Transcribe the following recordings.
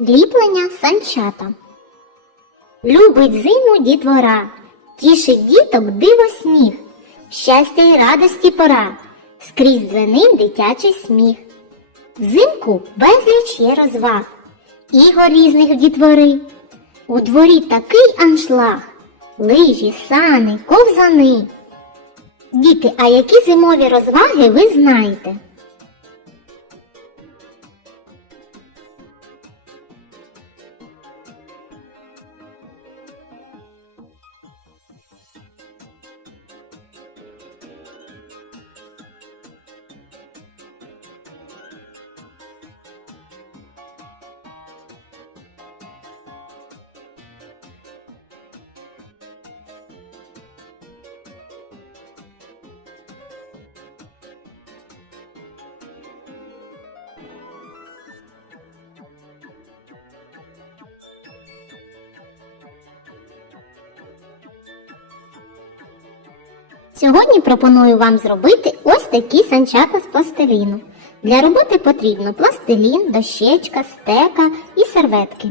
Ліплення санчата. Любить зиму дітвора, тішить діток диво сніг, щастя й радості пора, скрізь дзвенить дитячий сміх. Взимку безліч є розваг, ігор різних дітвори. У дворі такий аншлаг, лижі, сани, ковзани. Діти, а які зимові розваги ви знаєте? Сьогодні пропоную вам зробити ось такі санчата з пластиліну. Для роботи потрібно пластилін, дощечка, стека і серветки.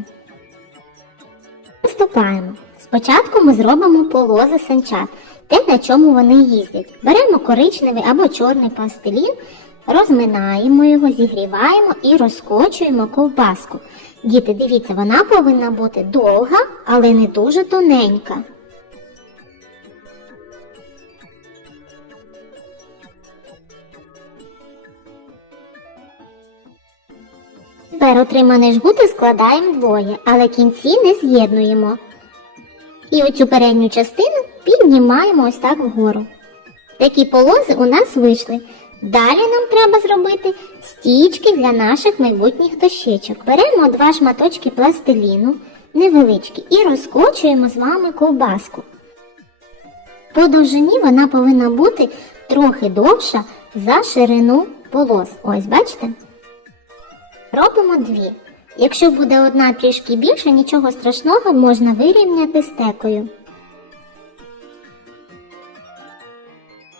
Приступаємо. Спочатку ми зробимо полози санчат, те, на чому вони їздять. Беремо коричневий або чорний пластилін, розминаємо його, зігріваємо і розкочуємо ковбаску. Діти, дивіться, вона повинна бути довга, але не дуже тоненька. Тепер отриманий жгути складаємо вдвоє, але кінці не з'єднуємо. І оцю передню частину піднімаємо ось так вгору. Такі полози у нас вийшли. Далі нам треба зробити стічки для наших майбутніх дощечок. Беремо два шматочки пластиліну, невеличкі, і розкочуємо з вами ковбаску. По довжині вона повинна бути трохи довша за ширину полос. Ось, бачите? Робимо дві. Якщо буде одна трішки більше, нічого страшного можна вирівняти стекою.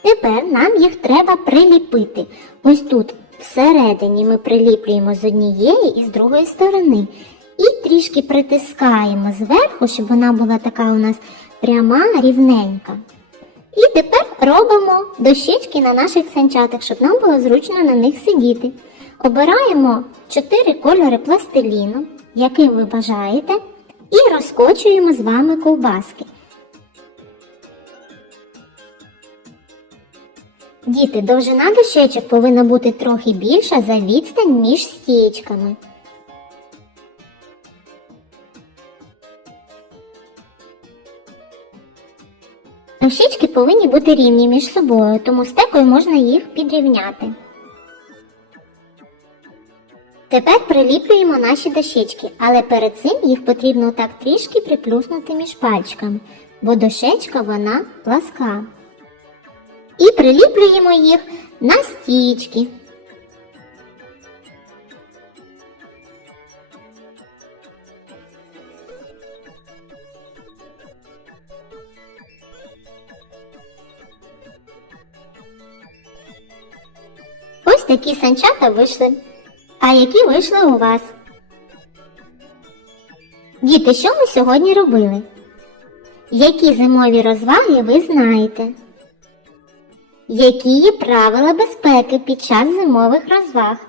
Тепер нам їх треба приліпити. Ось тут всередині ми приліплюємо з однієї і з другої сторони. І трішки притискаємо зверху, щоб вона була така у нас пряма, рівненька. І тепер робимо дощечки на наших санчатах, щоб нам було зручно на них сидіти. Обираємо 4 кольори пластиліну, який ви бажаєте, і розкочуємо з вами ковбаски. Діти, довжина дощечок повинна бути трохи більша за відстань між стічками. Дощечки повинні бути рівні між собою, тому стекою можна їх підрівняти. Тепер приліплюємо наші дощечки, але перед цим їх потрібно так трішки приплюснути між пальчиками, бо дощечка вона пласка. І приліплюємо їх на стічки. Ось такі санчата вийшли. А які вийшли у вас? Діти, що ми сьогодні робили? Які зимові розваги ви знаєте? Які є правила безпеки під час зимових розваг?